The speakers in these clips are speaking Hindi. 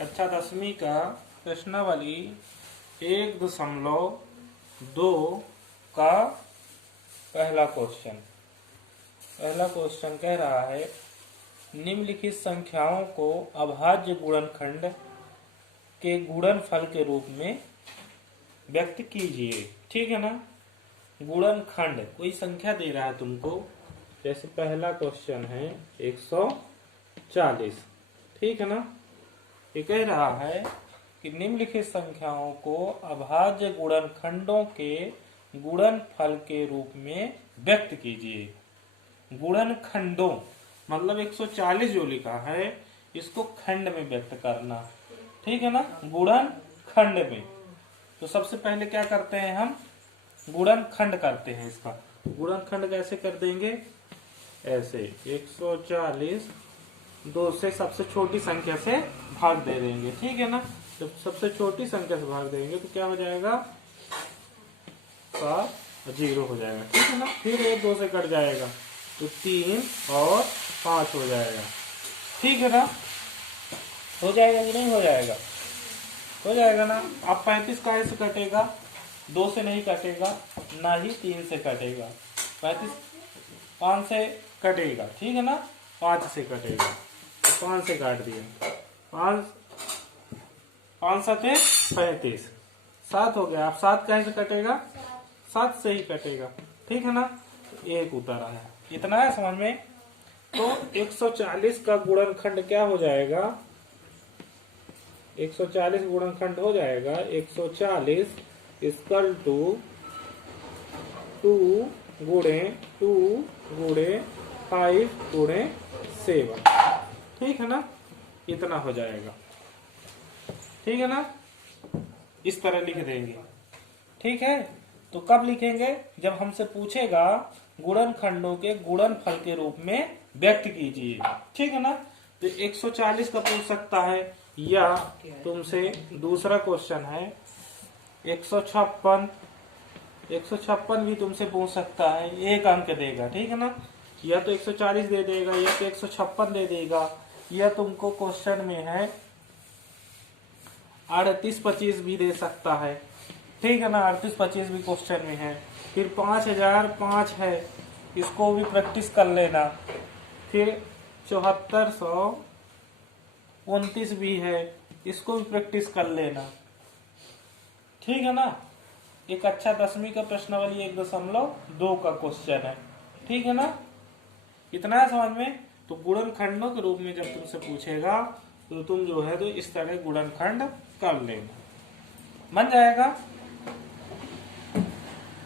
कक्षा 10वीं का प्रश्नावली 1.2 का पहला क्वेश्चन कह रहा है निम्नलिखित संख्याओं को अभाज्य गुणनखंड के गुणनफल के रूप में व्यक्त कीजिए। ठीक है ना। गुणनखंड कोई संख्या दे रहा है तुमको, जैसे पहला क्वेश्चन है 140। ठीक है ना। ये कह रहा है कि निम्नलिखित संख्याओं को अभाज्य गुणनखंडों के गुणनफल के रूप में व्यक्त कीजिए। गुणनखंडों मतलब 140 जो लिखा है इसको खंड में व्यक्त करना। ठीक है ना। गुणनखंड में तो सबसे पहले क्या करते हैं, हम गुणनखंड करते हैं। इसका गुणनखंड कैसे कर देंगे, ऐसे 140 2 से सबसे छोटी संख्या से भाग दे देंगे। ठीक है ना। जब सबसे छोटी संख्या से भाग देंगे तो क्या हो जाएगा, 0 हो जाएगा। ठीक है ना। फिर 1 2 से कट जाएगा तो 3 और 5 हो जाएगा। ठीक है ना। हो जाएगा कि नहीं हो जाएगा, हो जाएगा ना। अब 35 काहे से कटेगा, 2 से नहीं कटेगा, ना ही 3 से कटेगा। 35 5 से कटेगा। ठीक है ना। 5 से कटेगा तो 5 से काट दिया, 5 7 35 7 हो गया। अब 7 काहे से कटेगा, 7 से ही कटेगा। ठीक है ना। 1 उतारा है। इतना है समझ में। तो 140 का गुणनखंड क्या हो जाएगा, 140 गुणनखंड हो जाएगा 140 इक्वल टू 2 गुणे 2 गुणे 5 गुणे 7। ठीक है ना। इतना हो जाएगा। ठीक है ना। इस तरह लिख देंगे। ठीक है। तो कब लिखेंगे, जब हमसे पूछेगा गुणनखंडों के गुणनफल के रूप में व्यक्त कीजिए। ठीक है ना। तो 140 का पूछ सकता है, या तुमसे दूसरा क्वेश्चन है 156 भी तुमसे पूछ सकता है, 1 अंक देगा। ठीक है ना। या तो 140 दे देगा, या तो 156 दे देगा, या तुमको क्वेश्चन में है 38-25 भी दे सकता है। ठीक है ना। 38-25 भी क्वेश्चन में है। फिर 5005 है, इसको भी प्रैक्टिस कर लेना। फिर 7429 भी है, इसको भी प्रैक्टिस कर लेना। ठीक है ना। एक अच्छा 10वीं का प्रश्नावली 1.2 का क्वेश्चन है। ठीक है ना। इतना है समझ में। तो गुणनखंडों के रूप में जब तुमसे पूछेगा तो तुम जो है तो इस तरह गुणनखंड कर लेना, बन जाएगा,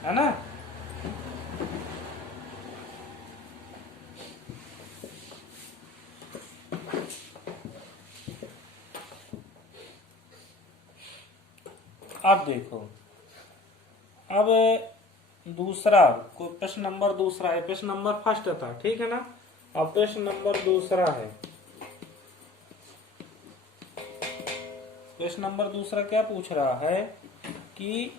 है ना। अब देखो, अब दूसरा प्रश्न नंबर दूसरा है। प्रश्न नंबर फर्स्ट था। ठीक है ना। अब प्रश्न नंबर दूसरा है। प्रश्न नंबर दूसरा क्या पूछ रहा है कि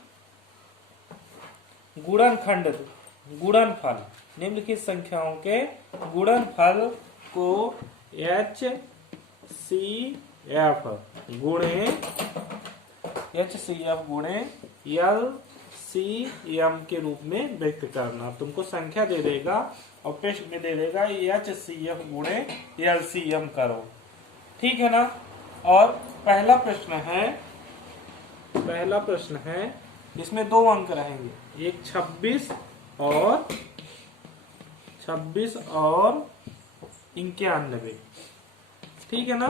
गुणनखंड गुणनफल निम्नलिखित संख्याओं के गुणनफल को HCF गुणे LCM के रूप में व्यक्त करना। तुमको संख्या दे देगा और प्रश्न में दे देगा HCF गुणे LCM करो। ठीक है ना। और पहला प्रश्न है इसमें 2 अंक रहेंगे, एक 26 और 91। ठीक है ना।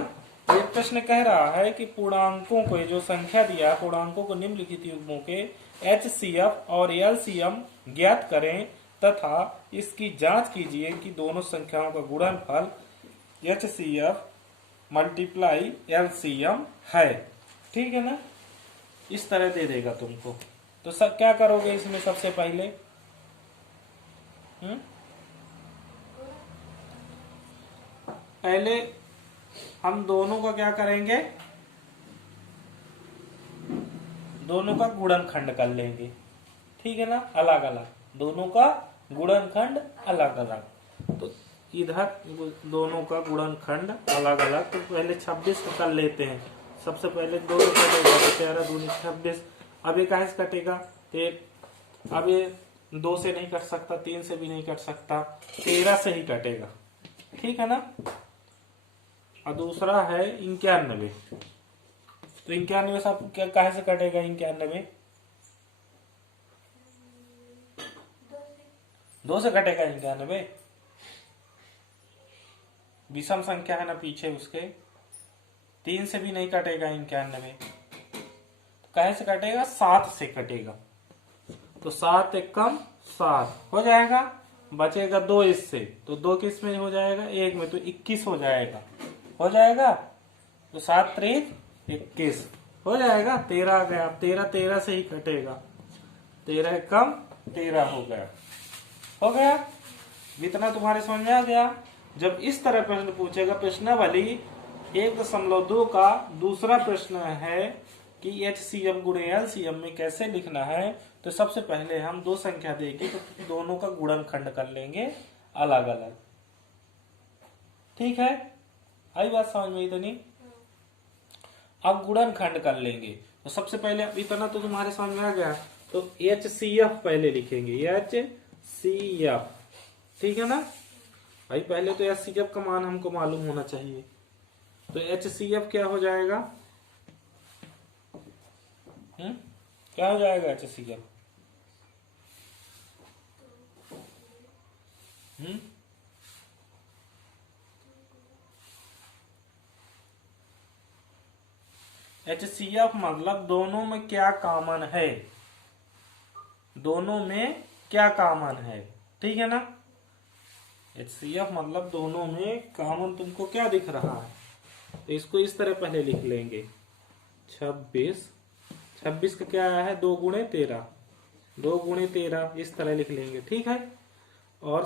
एक प्रश्न कह रहा है कि पूर्णांकों को, जो संख्या दिया पूर्णांकों को निम्नलिखित युग्मों के HCF और LCM ज्ञात करें तथा इसकी जांच कीजिए कि दोनों संख्याओं का गुणनफल HCF मल्टीप्लाई LCM है। ठीक है ना। इस तरह दे देगा तुमको। तो सब क्या करोगे इसमें, सबसे पहले पहले हम दोनों का क्या करेंगे, दोनों का गुणनखंड कर लेंगे। ठीक है ना। अलग अलग, दोनों का गुणनखंड अलग अलग। तो इधर दोनों का गुणनखंड अलग अलग। तो पहले 26 का कर लेते हैं। सबसे पहले 2 से कटेगा तो 13 दूनी 26। अब ये कहाँ से कटेगा? अब ये 2 से नहीं कट सकता, 3 से भी नहीं कट सकता, 13 से ही कटेगा। ठीक है ना। और दूसरा है 91। तो 91 सब क्या कहाँ से कटेगा? 91 2 से कटेगा। 91 विषम संख्या है ना पीछे उसके, 3 से भी नहीं कटेगा 91। तो कहाँ से कटेगा? 7 से कटेगा। तो 7 एक कम 7 हो जाएगा, बचेगा 2 इससे, तो 2 किस में हो जाएगा? 1 में, तो 21 हो जाएगा। हो जाएगा। तो 7 3 21 हो जाएगा। 13 आ गया। 13 से ही कटेगा, 13 कम 13 हो गया। हो गया। इतना तुम्हारे समझ में आ गया। जब इस तरह प्रश्न पूछेगा प्रश्नावली 1.2 का दूसरा प्रश्न है कि HCF गुणे LCM में कैसे लिखना है, तो सबसे पहले हम 2 संख्या देगी तो दोनों का गुणनखंड कर लेंगे अलग अलग। ठीक है, आई बात समझ में इतनी? अब गुणनखंड कर लेंगे तो सबसे पहले इतना तो तुम्हारे समझ में आ गया। तो HCF पहले लिखेंगे, HCF। ठीक है ना भाई, पहले तो HCF का मान हमको मालूम होना चाहिए। तो HCF क्या हो जाएगा? क्या हो जाएगा HCF? HCF मतलब दोनों में क्या कॉमन है, दोनों में क्या कॉमन है। ठीक है ना। HCF मतलब दोनों में कॉमन तुमको क्या दिख रहा है, तो इसको इस तरह पहले लिख लेंगे। 26 का क्या आया है? 2 गुणे 13, 2 गुणे 13 इस तरह लिख लेंगे। ठीक है। और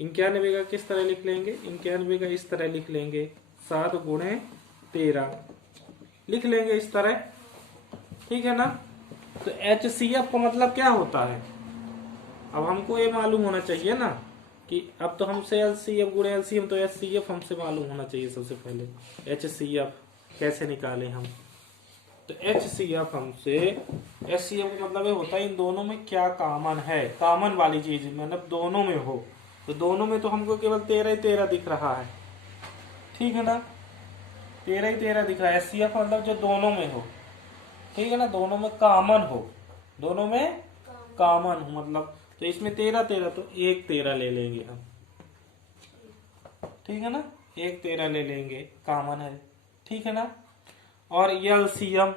91 का किस तरह लिख लेंगे? 91 का इस तरह लिख लेंगे, 7 गुणे 13 लिख लेंगे इस तरह। ठीक है ना। तो HCF का मतलब क्या होता है? अब हमको ये मालूम होना चाहिए ना कि अब तो हमसे LCF गुणे LCM, तो HCF हमसे मालूम होना चाहिए सबसे पहले। HCF कैसे निकालें हम? तो HCF हमसे, HCF का मतलब ये होता है इन दोनों में क्या कॉमन है, कॉमन वाली चीज मतलब दोनों में हो। तो दोनों में तो हमको केवल 13 ही 13 दिख रहा है। ठीक है ना, 13 ही 13 दिख रहा है। HCF मतलब जो दोनों में हो। ठीक है ना, दोनों में कॉमन हो, दोनों में कॉमन हो मतलब। तो इसमें 13 13 तो 1 13 ले लेंगे हम। ठीक है ना, 1 13 ले लेंगे, कॉमन है। ठीक है ना। और LCM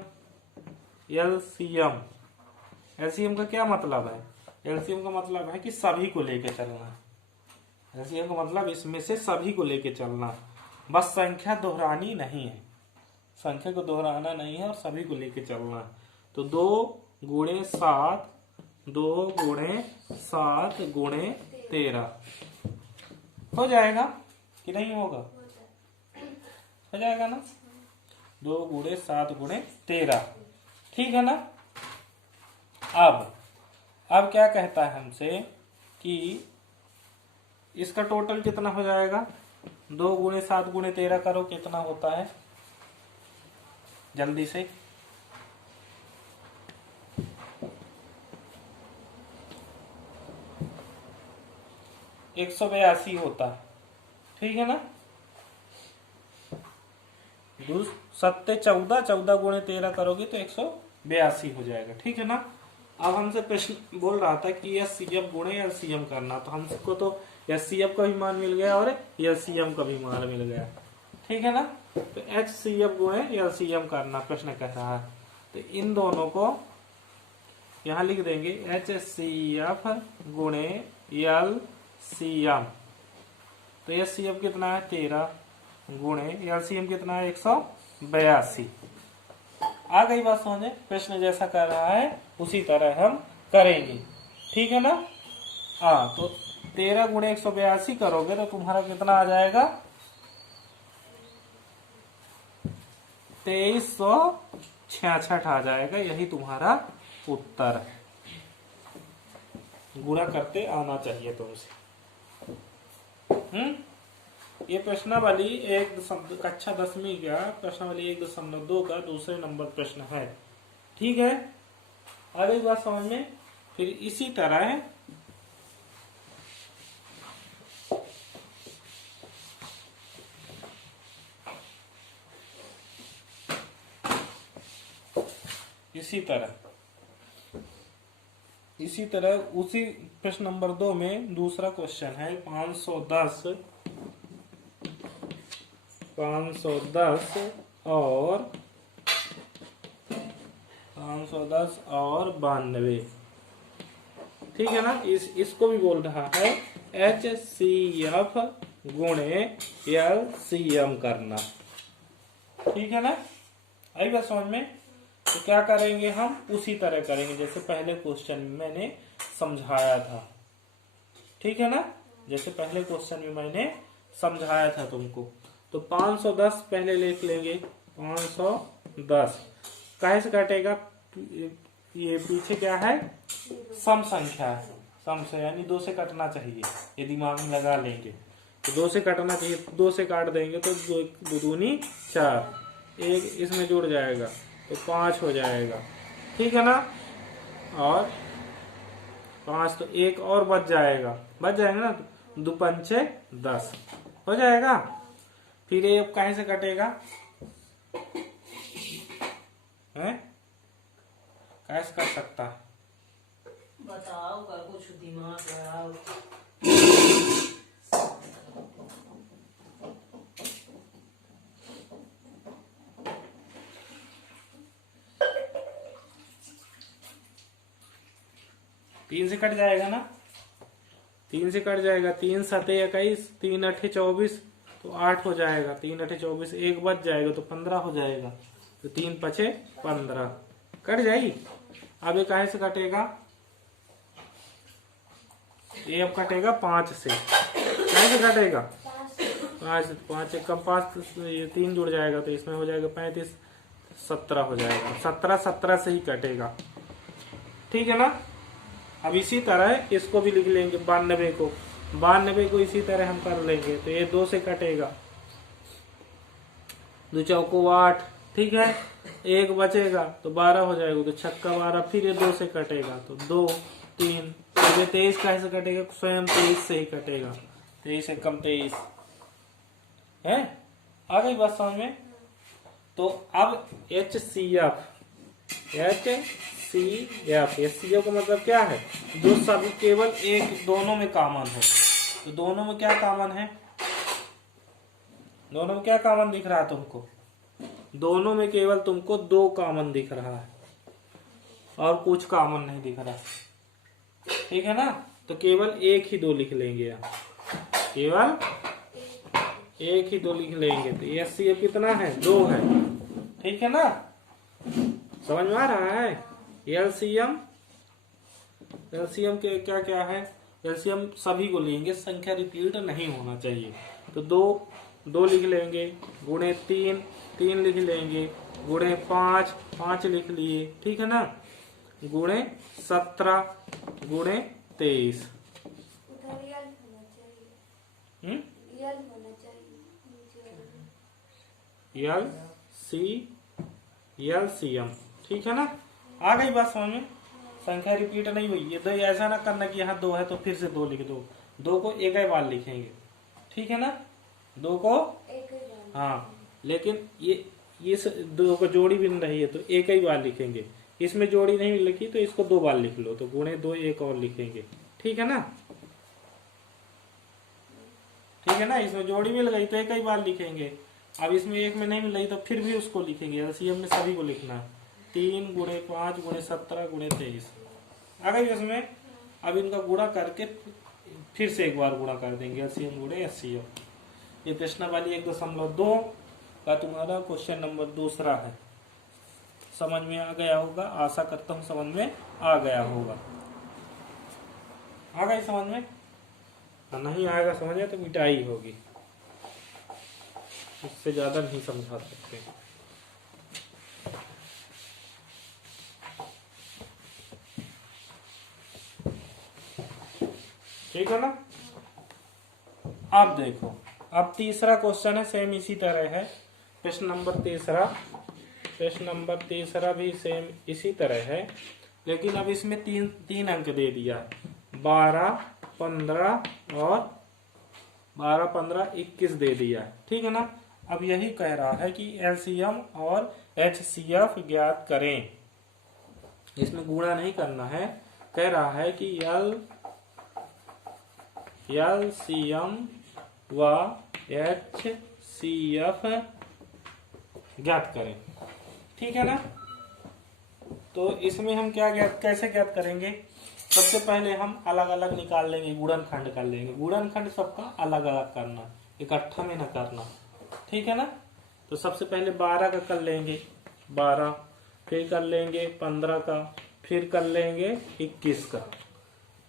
का क्या मतलब है? LCM का मतलब है कि सभी को लेके चलना। LCM का मतलब इसमें से सभी को लेके चलना, बस संख्या दोहरानी नहीं है, संख्या को दोहराना नहीं है और सभी को लेके चलना। तो 2 गुणे 7, 2 गुणे 7 गुणे 13 हो जाएगा कि नहीं होगा? हो जाएगा ना। 2 गुणे 7 गुणे 13। ठीक है ना। अब क्या कहता है हमसे कि इसका टोटल कितना हो जाएगा? 2 गुणे 7 गुणे 13 करो, कितना होता है जल्दी से? एक 182 होता है। ठीक है ना। 7 14, 14 गुणे 13 करोगे तो 182 हो जाएगा। ठीक है ना। अब हमसे प्रश्न बोल रहा था कि HCF गुणे LCM करना, तो हमको तो HCF का भी मान मिल गया और LCM का भी मान मिल गया। ठीक है ना। तो HCF गुणे LCM करना प्रश्न कह रहा है, तो इन दोनों को यहां लिख देंगे HCF गुणे LCM। तो HCF कितना है? 13 गुणे LCM कितना है? 182। आ गई बात समझे? प्रश्न जैसा कर रहा है उसी तरह हम करेंगे। ठीक है ना। हाँ, तो 13 गुणे 182 करोगे तो तुम्हारा कितना आ जाएगा? 2366 आ जाएगा। यही तुम्हारा उत्तर है। गुणा करते आना चाहिए तुमसे। ये प्रश्नावली कक्षा 10वीं का प्रश्नावली 1.2 का दूसरे नंबर प्रश्न है। ठीक है, आगे बात समझ में। फिर इसी तरह इसी तरह उसी प्रश्न नंबर 2 में दूसरा क्वेश्चन है 510 और 92। ठीक है ना, इसको भी बोल रहा है HCF गुणे LCM करना। ठीक है ना, आई बात समझ में। तो क्या करेंगे हम, उसी तरह करेंगे जैसे पहले क्वेश्चन में मैंने समझाया था। ठीक है ना, जैसे पहले क्वेश्चन में मैंने समझाया था तुमको। तो 510 पहले लिख लेंगे। 510 काहे से कटेगा, ये पीछे क्या है, सम संख्या है, सम से यानी 2 से कटना चाहिए। ये दिमाग में लगा लेंगे तो 2 से कटना चाहिए। 2 से काट देंगे तो 2 दूनी 4, एक इसमें जुड़ जाएगा तो 5 हो जाएगा। ठीक है ना, और 5 तो एक और बच जाएगा ना, 2 पंचे 10 हो जाएगा। फिर ये काहे से कटेगा है, काहे से कट सकता है बताओ, का कुछ दिमाग लगाओ। 3 से कट जाएगा ना, 3 से कट जाएगा। 3 7 21, 3 8 24 तो 8 हो जाएगा। 3 8 24, एक बच जाएगा तो 15 हो जाएगा। तो 3 5 15 कट जाएगी। अब ये काहे से कटेगा, ये अब कटेगा 5 से। काहे से कटेगा, 5 एक कम 5, ये 3 जुड़ जाएगा तो इसमें हो जाएगा 35, 17 हो जाएगा। 17 से ही कटेगा। ठीक है ना, अब इसी तरह इसको भी लिख लेंगे 92 को इसी तरह हम कर लेंगे। तो ये 2 से कटेगा, 2 चौको 8। ठीक है, एक बचेगा तो 12 हो जाएगा, तो छक्का 12। फिर ये 2 से कटेगा तो 2 3, ये 23 कैसे से कटेगा, स्वयं 23 से ही कटेगा। 23 एक कम 23 है। आ गई बात समझ में। तो अब HCF का मतलब क्या है, जो सभी केवल एक दोनों में कॉमन है। तो दोनों में क्या कॉमन है, दोनों में क्या कॉमन दिख रहा है तुमको, दोनों में केवल तुमको 2 कॉमन दिख रहा है और कुछ कॉमन नहीं दिख रहा। ठीक है ना, तो केवल एक ही 2 लिख लेंगे यहाँ, केवल एक ही 2 लिख लेंगे। तो HCF कितना है, 2 है। ठीक है ना, समझ में आ रहा है। LCM के क्या क्या है, LCM सभी को लेंगे, संख्या रिपीट नहीं होना चाहिए। तो 2 लिख लेंगे, गुणे 3 लिख लेंगे, गुणे 5 लिख लिए। ठीक है ना, गुणे 17 गुणे 23। LCM। ठीक है ना, आ गई बात समझ में। संख्या रिपीट नहीं हुई। ये 2 ऐसा ना करना कि यहाँ 2 है तो फिर से 2 लिख दो। 2 को एक ही बार लिखेंगे। ठीक है ना, 2 को हाँ, लेकिन ये 2 को जोड़ी भी नहीं रही है तो एक ही बार लिखेंगे। इसमें जोड़ी नहीं लिखी तो इसको 2 बार लिख लो, तो गुणे 2 एक और लिखेंगे। ठीक है ना, ठीक है ना, इसमें जोड़ी मिल गई तो एक ही बार लिखेंगे। अब इसमें एक में नहीं मिल रही तो फिर भी उसको लिखेंगे। LCM में सभी को लिखना है। 3 गुणे 5 गुणे 17 गुणे 23 आ गई इसमें। अब इनका गुणा करके फिर से एक बार गुणा कर देंगे, LCM गुणे HCF। ये प्रश्नावली 1.2 का तुम्हारा क्वेश्चन नंबर दूसरा है। समझ में आ गया होगा, आशा करता हूँ समझ में आ गया होगा। आ गई समझ में, नहीं आएगा समझ में तो मिटाई होगी, इससे ज्यादा नहीं समझा सकते। ठीक है ना, अब देखो अब तीसरा क्वेश्चन है, सेम इसी तरह है। प्रश्न नंबर तीसरा भी सेम इसी तरह है, लेकिन अब इसमें तीन अंक दे दिया, 12, 15 और 21 दे दिया है, ठीक है ना। अब यही कह रहा है कि एलसीएम और एचसीएफ ज्ञात करें। इसमें गुणा नहीं करना है, कह रहा है कि एलसीएम व एचसीएफ ज्ञात करें, ठीक है ना। तो इसमें हम कैसे ज्ञात करेंगे? सबसे पहले हम अलग अलग निकाल लेंगे, गुणनखंड कर लेंगे। गुणनखंड सबका अलग अलग करना, इकट्ठा में न करना, ठीक है ना। तो सबसे पहले 12 का कर लेंगे 12, फिर कर लेंगे 15 का, फिर कर लेंगे 21 का,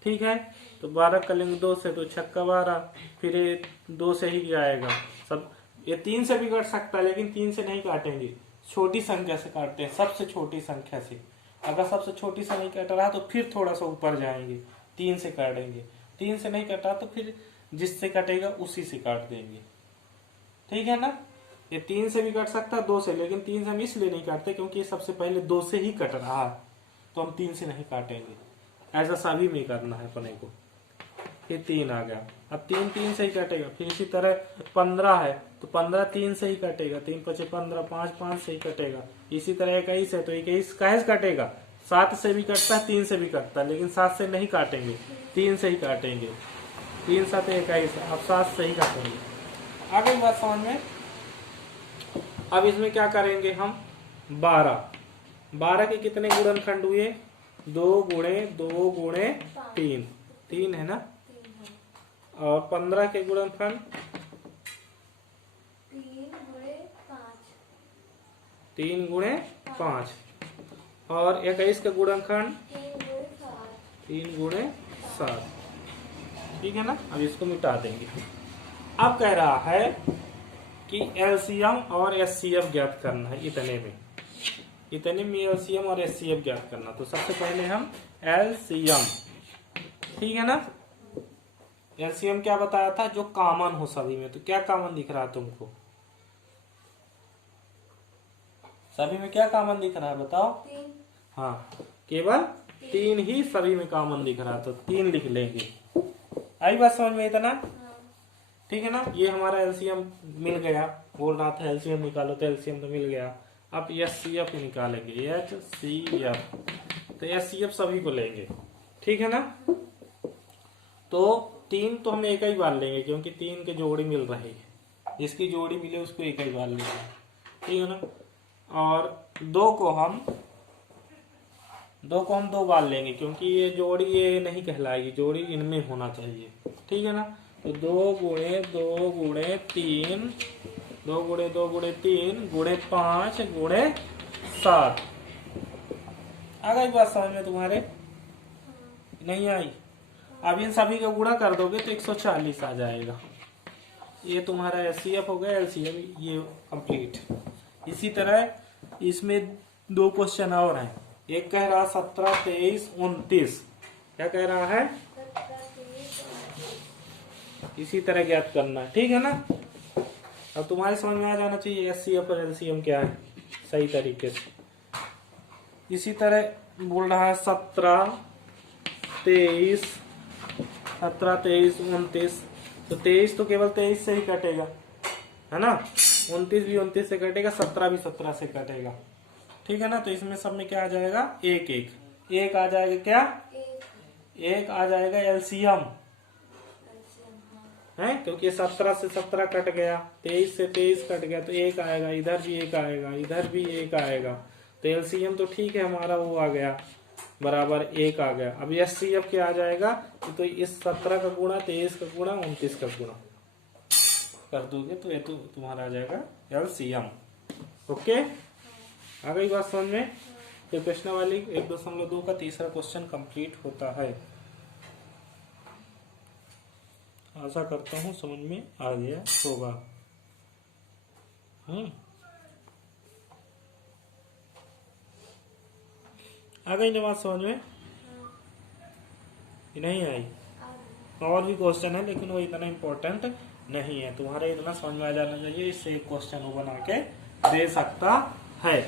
ठीक है। तो 12 कर लेंगे 2 से, तो 6 12, फिर ये 2 से ही जाएगा सब। ये 3 से भी कट सकता है, लेकिन 3 से नहीं काटेंगे, छोटी संख्या से काटते हैं, सबसे छोटी संख्या से। अगर सबसे छोटी से नहीं कट रहा तो फिर थोड़ा सा ऊपर जाएंगे, 3 से काटेंगे। 3 से नहीं कटा तो फिर जिससे कटेगा उसी से काट देंगे, ठीक है ना। ये 3 से भी कट सकता है, 2 से, लेकिन 3 से हम इसलिए नहीं काटते क्योंकि ये सबसे पहले 2 से ही कट रहा है, तो हम 3 से नहीं काटेंगे। ऐसा सभी में करना है अपने को। फिर 3 आ गया, अब 3 से ही कटेगा। फिर इसी तरह 15 है तो 15 3 से ही कटेगा, 3 5 15, 5 से ही कटेगा। इसी तरह 21 है तो 21 कैसे कटेगा? 7 से भी कटता है, 3 से भी कटता है, लेकिन 7 से नहीं काटेंगे, 3 से ही काटेंगे। 3 7 21, अब 7 से ही काटेंगे। आ गई बात समझ में? अब इसमें क्या करेंगे हम? 12 के कितने गुणनखंड हुए? 2 गुणे 2 गुणे 3, 3 है ना। और 15 के गुणनखंड 3 गुणे 5, और 21 का गुणनखंड 3 गुणे 7, ठीक है ना। अब इसको मिटा देंगे। अब कह रहा है कि एलसीएम और एचसीएफ ज्ञात करना है। इतने में एलसीएम और एचसीएफ ज्ञात करना। तो सबसे पहले हम एलसीएम, ठीक है ना। एलसीएम क्या बताया था? जो कॉमन हो सभी में। तो क्या कॉमन दिख रहा है तुमको? सभी में क्या कॉमन दिख रहा है बताओ? 3। हाँ, केवल 3 ही सभी में कॉमन दिख रहा है, तो 3 लिख लेंगे। आई बात समझ में इतना? ठीक है ना। ये हमारा एलसीएम मिल गया, बोल रहा था एलसीएम निकालो, तो एलसीएम तो मिल गया। अब एचसीएफ निकालेंगे, एचसीएफ। तो एचसीएफ सभी को लेंगे, ठीक है ना। तो 3 तो हम एक ही बार लेंगे, क्योंकि 3 के जोड़ी मिल रही है, जिसकी जोड़ी मिले उसको एक ही बार लेंगे, ठीक है ना। और 2 को हम 2 बार लेंगे, क्योंकि ये जोड़ी ये नहीं कहलाएगी, जोड़ी इनमें होना चाहिए, ठीक है ना। तो 2 गुणे 2 गुणे 3, 2 गुणे 2 गुणे 3 गुणे 5 गुणे 7। आ गई बात समझ में तुम्हारे? नहीं आई? अब इन सभी का गुणा कर दोगे तो 140 आ जाएगा। ये तुम्हारा एचसीएफ हो गया, एलसीएम ये कंप्लीट। इसी तरह इसमें 2 क्वेश्चन और हैं। एक कह रहा 17 23 29, क्या कह रहा है? इसी तरह ज्ञात करना है, ठीक है ना। अब तुम्हारे समझ में आ जाना चाहिए एचसीएफ और एलसीएम क्या है सही तरीके से। इसी तरह बोल रहा है 17 23 29, तो 23 तो केवल 23 से ही कटेगा, है ना। 29 भी 29 से कटेगा, 17 भी 17 से कटेगा, ठीक है ना। तो इसमें सब में क्या आ जाएगा? 1 1 1 आ जाएगा। क्या 1 आ जाएगा? एलसीएम है, क्योंकि 17 से 17 कट गया, 23 से 23 कट गया, तो 1 आएगा। इधर भी 1 आएगा, इधर भी 1 आएगा। तो एलसीएम तो ठीक है हमारा, वो आ गया बराबर 1 आ गया। अब एचसीएफ क्या आ जाएगा? तो इस 17 का गुणा 23 का गुणा 29 का गुणा कर दोगे तो ये तो तुम्हारा आ जाएगा एलसीएम। ओके, आ गई बात समझ में? ये प्रश्न वाली 1.2 का तीसरा क्वेश्चन कंप्लीट होता है। आशा करता हूँ समझ में आ गया होगा। आ गई ना बात समझ में? नहीं आई? और भी क्वेश्चन है, लेकिन वो इतना इम्पोर्टेंट नहीं है। तुम्हारे इतना समझ में आ जाना चाहिए, इससे एक क्वेश्चन वो बना के दे सकता है।